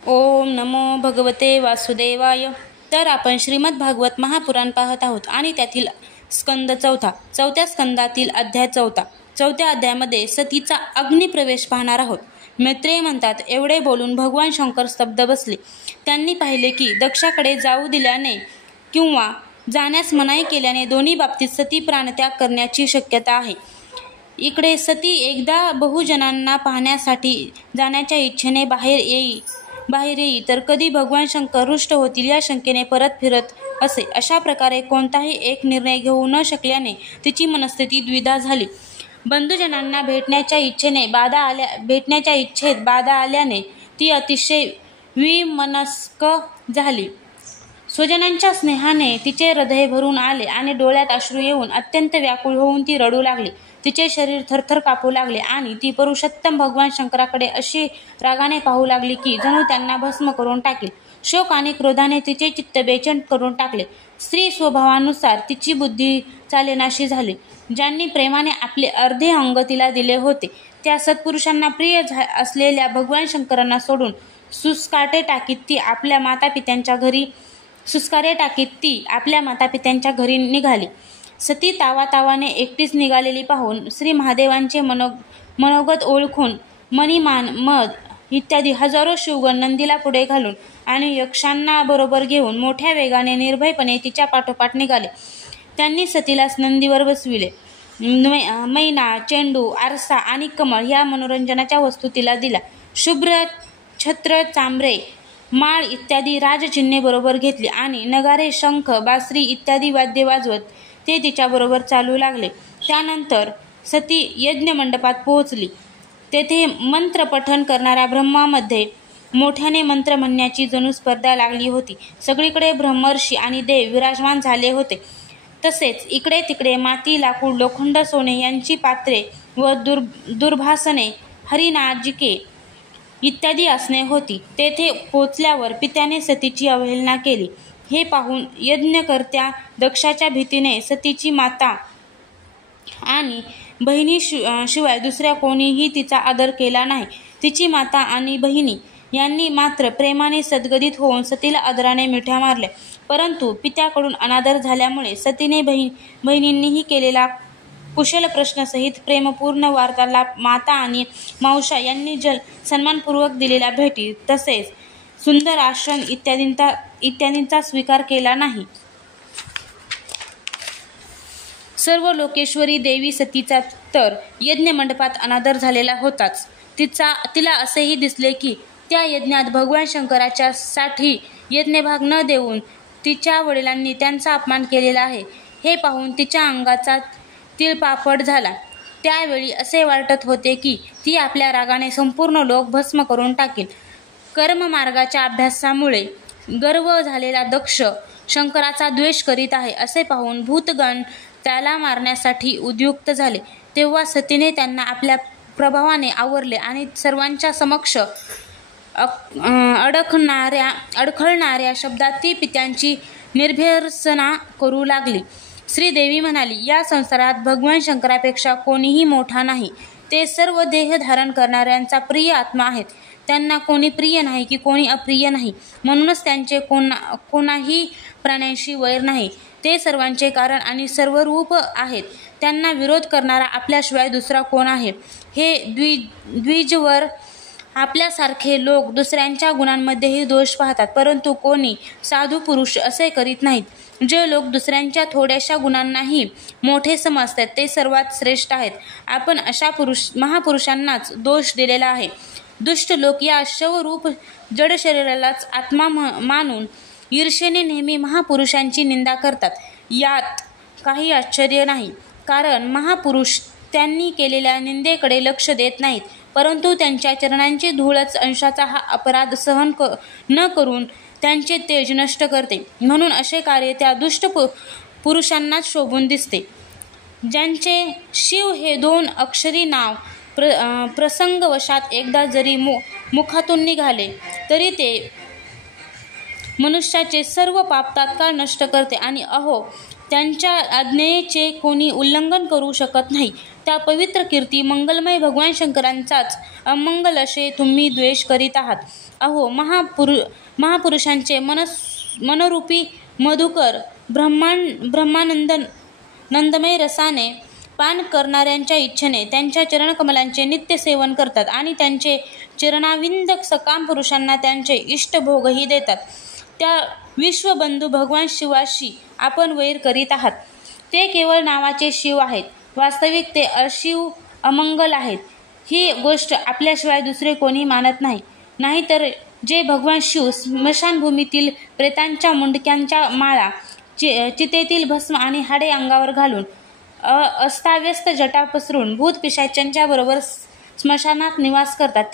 ओम नमो भगवते वासुदेवाय. तर आपण श्रीमद भागवत महापुराण पाहत आहोत आणि त्यातील स्कंद चौथ्या स्कंदातील अध्याय चौथ्या अध्यायामध्ये सतीचा अग्निप्रवेश पाहणार आहोत. मैत्रेय म्हणतात, एवढे बोलून भगवान शंकर स्तब्ध बसले. त्यांनी पाहिले की दक्षाकडे जाऊ दिल्याने किंवा जाण्यास मनाई केल्याने दोन्ही बाबतीत सती प्राणत्याग करण्याची शक्यता आहे. इकडे सती एकदा बहुजनांना पाहण्यासाठी जाण्याच्या इच्छेने बाहेर येई तर कधी भगवान शंकर रुष्ट होतील या शंकेने परत फिरत असे. अशा प्रकारे कोणताही एक निर्णय घेऊ न शकल्याने तिची मनस्थिती द्विधा झाली. बंधुजनांना भेटण्याच्या इच्छेत बाधा आल्याने ती अतिशय विमनस्क झाली. स्वजनांच्या स्नेहाने तिचे हृदय भरून आले आणि डोळ्यात अश्रू येऊन अत्यंत व्याकुळ होऊन ती रडू लागली. तिचे शरीर थरथर कापू लागले आणि ती पुरुषोत्तम भगवान शंकराकडे अशी रागाने पाहू लागली की जणू त्यांना भस्म करून टाकेल. शोक आणि क्रोधाने तिचे चित्त बेचैन करून टाकले. स्त्री स्वभावानुसार तिची बुद्धी चालेनाशी झाली. ज्यांनी प्रेमाने आपले अर्धे अंग तिला दिले होते त्या सत्पुरुषांना प्रिय असलेल्या भगवान शंकरांना सोडून सुस्कारे टाकीत ती आपल्या मातापित्यांच्या घरी निघाली. सती तावातावाने एकटीच निघालेली पाहून श्री महादेवांचे मनोगत ओळखून मणिमान मध इत्यादी हजारो शिवगण नंदीला पुढे घालून आणि यक्षांना बरोबर घेऊन मोठ्या वेगाने निर्भयपणे तिच्या पाठोपाठ निघाले. त्यांनी सतीलाच नंदीवर बसविले. मैना, चेंडू, आरसा आणि कमळ ह्या मनोरंजनाच्या वस्तू तिला दिल्या. शुभ्र छत्र, चांबरे, माळ इत्यादी राजचिन्हे बरोबर घेतली आणि नगारे, शंख, बासरी इत्यादी वाद्ये वाजवत ते तिच्याबरोबर चालू लागले. त्यानंतर सती यज्ञ मंडपात पोहोचली. तेथे मंत्रपठन करणाऱ्या ब्रह्मामध्ये मोठ्याने मंत्र म्हणण्याची जणू स्पर्धा लागली होती. सगळीकडे ब्रह्मर्षी आणि देव विराजमान झाले होते. तसेच इकडे तिकडे माती, लाकूड, लोखंड, सोने यांची पात्रे व दुर्भासने, हरिनाजिके इत्यादी आसने होती. तेथे पोचल्यावर पित्याने सतीची अवहेलना केली. हे पाहून यज्ञकर्त्या दक्षाच्या भीतीने सतीची माता आणि बहिणी शिवाय दुसऱ्या कोणीही तिचा आदर केला नाही. तिची माता आणि बहिणी यांनी मात्र प्रेमाने सद्गदित होऊन सतीला आदराने मिठ्या मारल्या. परंतु पित्याकडून अनादर झाल्यामुळे सतीने बहिणींनीही केलेला कुशल प्रश्नसहित प्रेमपूर्ण वार्तालाप, माता आणि मावशा यांनी सन्मानपूर्वक दिलेल्या भेटी तसेच सुंदर आसन इत्यादींचा स्वीकार केला नाही. सर्व लोकेश्वरी देवी सतीचा तर यज्ञ मंडपात अनादर झालेला होताच. तिला असेही दिसले की त्या यज्ञात भगवान शंकराच्या साठी यज्ञभाग न देऊन तिच्या वडिलांनी त्यांचा अपमान केलेला आहे. हे पाहून तिच्या अंगाचा तिळपापड झाला. त्यावेळी असे वाटत होते की ती आपल्या रागाने संपूर्ण लोक भस्म करून टाकेल. कर्ममार्गाच्या अभ्यासामुळे गर्व झालेला दक्ष शंकराचा द्वेष करीत आहे असे पाहून भूतगण त्याला मारण्यासाठी उद्युक्त झाले. तेव्हा सतीने त्यांना आपल्या प्रभावाने आवरले आणि सर्वांच्या समक्ष अडखळणाऱ्या शब्दात ती पित्यांची निर्भर्त्सना करू लागली. श्रीदेवी म्हणाली, या संसारात भगवान शंकरापेक्षा कोणीही मोठा नाही. ते सर्व देह धारण करणाऱ्यांचा प्रिय आत्मा आहेत. त्यांना कोणी प्रिय नाही की कोणी अप्रिय नाही. म्हणूनच त्यांचे कोणाही प्राण्यांशी वैर नाही. ते सर्वांचे कारण आणि सर्व रूप आहेत. त्यांना विरोध करणारा आपल्याशिवाय दुसरा कोण आहे. हे द्विजवर आपल्यासारखे लोक दुसऱ्यांच्या गुणांमध्येही दोष पाहतात, परंतु कोणी साधू पुरुष असे करीत नाहीत. जे लोक दुसऱ्यांच्या थोड्याशा गुणांनाही मोठे समजतात ते सर्वात श्रेष्ठ आहेत. आपण अशा महापुरुषांनाच दोष दिलेला आहे. दुष्ट लोक या शवरूप जड शरीरालाच आत्मा मानून ईर्षेने नेहमी महापुरुषांची निंदा करतात. यात काही आश्चर्य नाही, कारण महापुरुष त्यांनी केलेल्या निंदेकडे लक्ष देत नाहीत, परंतु त्यांच्या चरणांची धूळच अंशाचा हा अपराध सहन न करून त्यांचे तेज नष्ट करते. म्हणून असे कार्य त्या दुष्ट पुरुषांनाच शोभून दिसते. ज्यांचे शिव हे 2 अक्षरी नाव प्रसंगवशात एकदा जरी मुखातून निघाले तरी ते मनुष्याचे सर्व पाप तात्काळ नष्ट करते आणि अहो, त्यांच्या आज्ञेचे कोणी उल्लंघन करू शकत नाही. त्या पवित्र कीर्ती मंगलमय भगवान शंकरांचाच अमंगल असे तुम्ही द्वेष करीत आहात. अहो महापुरुषांचे मनरूपी मधुकर ब्रह्मानंदमय रसाने पान करणाऱ्यांच्या इच्छेने त्यांच्या चरणकमलांचे नित्य सेवन करतात आणि त्यांचे चरणाविंद सकाम पुरुषांना त्यांचे इष्टभोगही देतात. त्या विश्वबंधू भगवान शिवाशी आपण वैर करीत आहात. ते केवळ नावाचे शिव आहेत, वास्तविक ते अशिव अमंगल आहेत. ही गोष्ट आपल्याशिवाय दुसरे कोणी मानत नाही. नाहीतर जे भगवान शिव स्मशानभूमीतील प्रेतांच्या मुंडक्यांच्या माळा, चितेतील भस्म आणि हाडे अंगावर घालून अस्ताव्यस्त जटा पसरून भूत पिशाच्यांच्या बरोबर स्मशानात निवास करतात,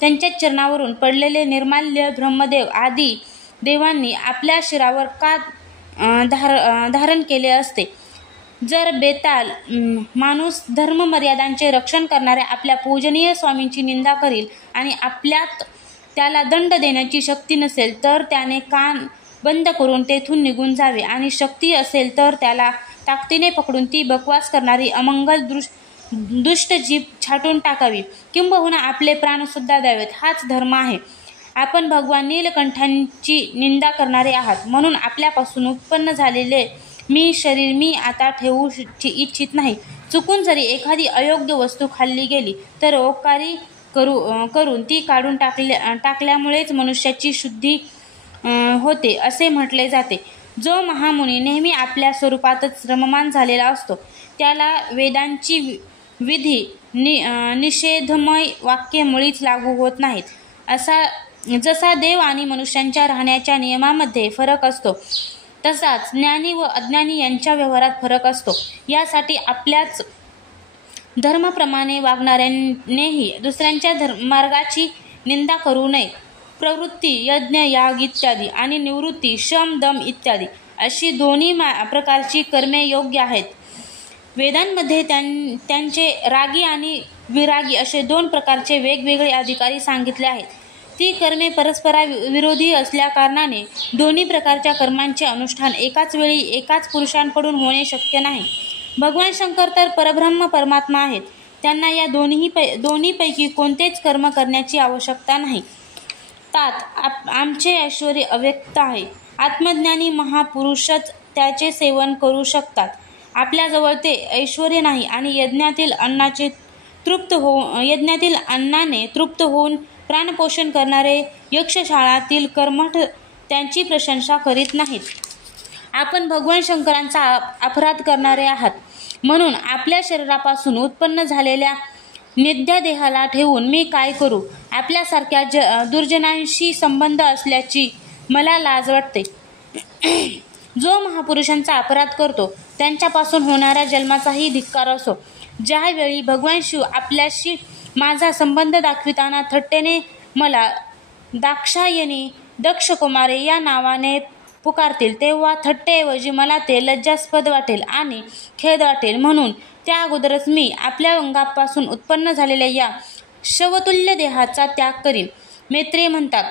त्यांच्याच चरणावरून पडलेले निर्माल्य ब्रह्मदेव आदी देवांनी आपल्या शिरावर का धारण केले असते? जर बेताल माणूस धर्ममर्यादांचे रक्षण करणाऱ्या आपल्या पूजनीय स्वामींची निंदा करील आणि आपल्यात त्याला दंड देण्याची शक्ती नसेल तर त्याने कान बंद करून तेथून निघून जावे आणि शक्ती असेल तर त्याला ताकदीने पकडून ती बकवास करणारी अमंगल दुष्ट जीभ छाटून टाकावी, किंबहुना आपले प्राणसुद्धा द्यावेत. हाच धर्म आहे. आपण भगवान नीलकंठांची निंदा करणारे आहात, म्हणून आपल्यापासून उत्पन्न झालेले शरीर मी आता ठेवू इच्छित नाही. चुकून जरी एखादी अयोग्य वस्तू खाल्ली गेली तर ओकारी करून ती काढून टाकल्यामुळेच मनुष्याची शुद्धी होते असे म्हटले जाते. जो महामुनी नेहमी आपल्या स्वरूपातच रममान झालेला असतो त्याला वेदांची विधी निषेधमय वाक्ये मुळीच लागू होत नाहीत. जसा देव आणि मनुष्यांच्या राहण्याच्या नियमामध्ये फरक असतो तसाच ज्ञानी व अज्ञानी यांच्या व्यवहारात फरक असतो. यासाठी आपल्याच धर्माप्रमाणे वागणाऱ्यांनीही दुसऱ्यांच्या मार्गाची निंदा करू नये. प्रवृत्ती यज्ञ याग इत्यादी आणि निवृत्ती शम दम इत्यादी अशी दोन्ही प्रकारची कर्मे योग्य आहेत. वेदांमध्ये त्यांचे रागी आणि विरागी असे दोन प्रकारचे वेगवेगळे अधिकारी सांगितले आहेत. ती कर्मे परस्पराविरोधी असल्याकारणाने दोन्ही प्रकारच्या कर्मांचे अनुष्ठान एकाच वेळी एकाच पुरुषांकडून होणे शक्य नाही. भगवान शंकर तर परब्रह्म परमात्मा आहेत. त्यांना या दोन्हीपैकी कोणतेच कर्म करण्याची आवश्यकता नाही. आमचे ऐश्वर अव्यक्त आहे. आत्मज्ञानी महापुरुषच त्याचे सेवन करू शकतात. आपल्याजवळ ते ऐश्वर नाही आणि यज्ञातील अन्नाने तृप्त होऊन प्राणपोषण करणारे यक्षशाळातील कर्मठ त्यांची प्रशंसा करीत नाहीत. आपण भगवान शंकरांचा अपराध करणारे आहात, म्हणून आपल्या शरीरापासून उत्पन्न झालेल्या निद्या देहाला ठेवून मी काय करू? आपल्यासारख्या दुर्जनांशी संबंध असल्याची मला लाज वाटते. जो महापुरुषांचा अपराध करतो त्यांच्यापासून होणाऱ्या जन्माचाही धिक्कार असो. ज्यावेळी भगवान शिव आपल्याशी माझा संबंध दाखविताना थट्टेने मला दाक्षायणी दक्षकुमारे या नावाने पुकारतील, तेव्हा थट्टेऐवजी मला ते लज्जास्पद वाटेल आणि खेद वाटेल. म्हणून त्या अगोदरच मी आपल्या अंगापासून उत्पन्न झालेल्या या शवतुल्य देहाचा त्याग करीन. मैत्रेय म्हणतात,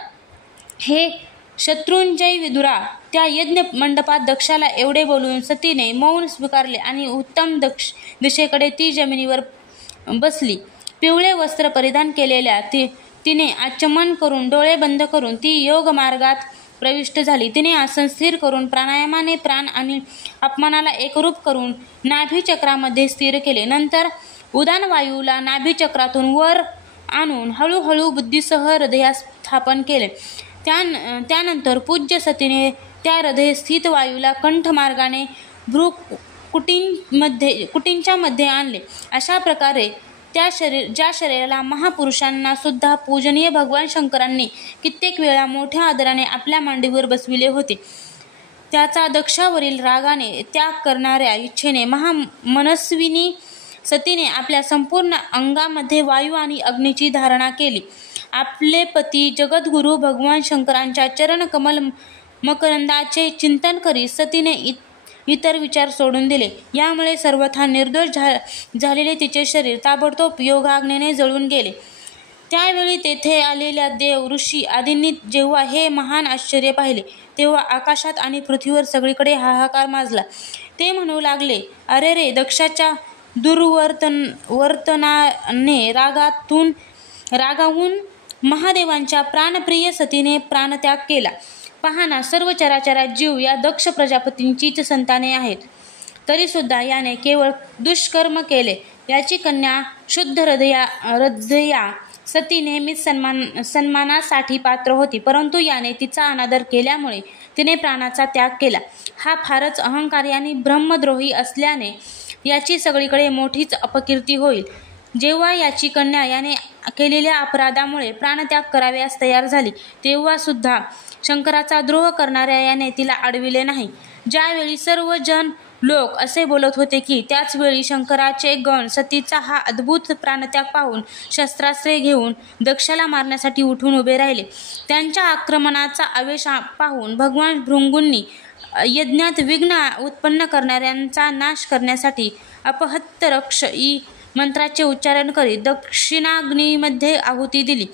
हे शत्रुंजय विदुरा, त्या यज्ञ मंडपात दक्षाला एवढे बोलून सतीने मौन स्वीकारले आणि उत्तम दिशेकडे ती जमिनीवर बसली. पिवळे वस्त्र परिधान केलेल्या तिने आचमन करून डोळे बंद करून ती योग मार्गात प्रविष्ट झाली. तिने आसन स्थिर करून प्राणायामाने प्राण आणि अपमानाला एकरूप करून नाभीचक्रामध्ये स्थिर केले. नंतर उदान वायूला नाभीचक्रातून वर आणून हळूहळू बुद्धीसह हृदयात स्थापन केले. त्यानंतर पूज्य सतीने त्या हृदय स्थित वायूला कंठमार्गाने कुटींच्या मध्ये आणले. अशा प्रकारे ज्या शरीराला महापुरुषांना सुद्धा पूजनीय भगवान शंकरांनी कित्येक वेळा मोठ्या आदराने आपल्या मांडीवर बसविले होते, त्याचा दक्षावरील रागाने त्याग करणाऱ्या इच्छेने महामनस्विनी सतीने आपल्या संपूर्ण अंगामध्ये वायू आणि अग्नीची धारणा केली. आपले पती जगद्गुरु भगवान शंकरांच्या चरण कमल मकरंदाचे चिंतन करीत सतीने इतर विचार सोडून दिले. यामुळे सर्वथा निर्दोष झालेले तिचे शरीर ताबडतोब योगाग्नीने जळून गेले. त्यावेळी तेथे आलेल्या देव ऋषी आदींनी जेव्हा हे महान आश्चर्य पाहिले तेव्हा आकाशात आणि पृथ्वीवर सगळीकडे हाहाकार माजला. ते म्हणू लागले, अरे रे, दक्षाच्या वर्तनाने रागावून महादेवांच्या प्राणप्रिय सतीने प्राणत्याग केला. पहा ना, सर्व चराचरात जीव या दक्ष प्रजापतींचीच संताने आहेत, तरीसुद्धा याने केवळ दुष्कर्म केले. याची कन्या शुद्ध हृदया सती नेहमीच सन्मानासाठी पात्र होती, परंतु याने तिचा अनादर केल्यामुळे तिने प्राणाचा त्याग केला. हा फारच अहंकारी आणि ब्रह्मद्रोही असल्याने याची सगळीकडे मोठीच अपकीर्ती होईल. जेव्हा याची कन्या याने केलेल्या अपराधामुळे प्राणत्याग कराव्यास तयार झाली, तेव्हा सुद्धा शंकराचा द्रोह करणाऱ्या याने तिला अडविले नाही. ज्यावेळी सर्व लोक असे बोलत होते की त्याच वेळी शंकराचे गण सतीचा हा अद्भुत प्राणत्याग पाहून शस्त्रास्त्रे घेऊन दक्षाला मारण्यासाठी उठून उभे राहिले. त्यांच्या आक्रमणाचा आवेश पाहून भगवान भृगूंनी यज्ञात विघ्न उत्पन्न करणाऱ्यांचा नाश करण्यासाठी अपहत्त रक्ष मंत्राचे उच्चारण करीत दक्षिणाग्नीमध्ये आहुती दिली.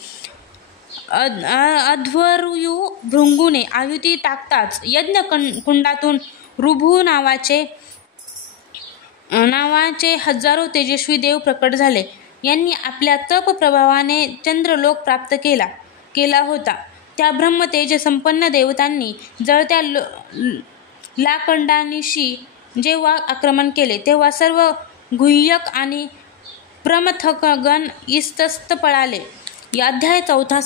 अध्वर्यू भृगूने आहुती टाकताच यज्ञ कुंडातून ऋभू नावाचे हजारो तेजस्वी देव प्रकट झाले. यांनी आपल्या तप प्रभावाने चंद्रलोक प्राप्त केला होता. त्या ब्रह्मतेज संपन्न देवतांनी जळत्या लाकंडानिशी जेव्हा आक्रमण केले, तेव्हा सर्व गुह्यक आणि प्रमथकगण इस्तस्त पळाले. अध्याय 4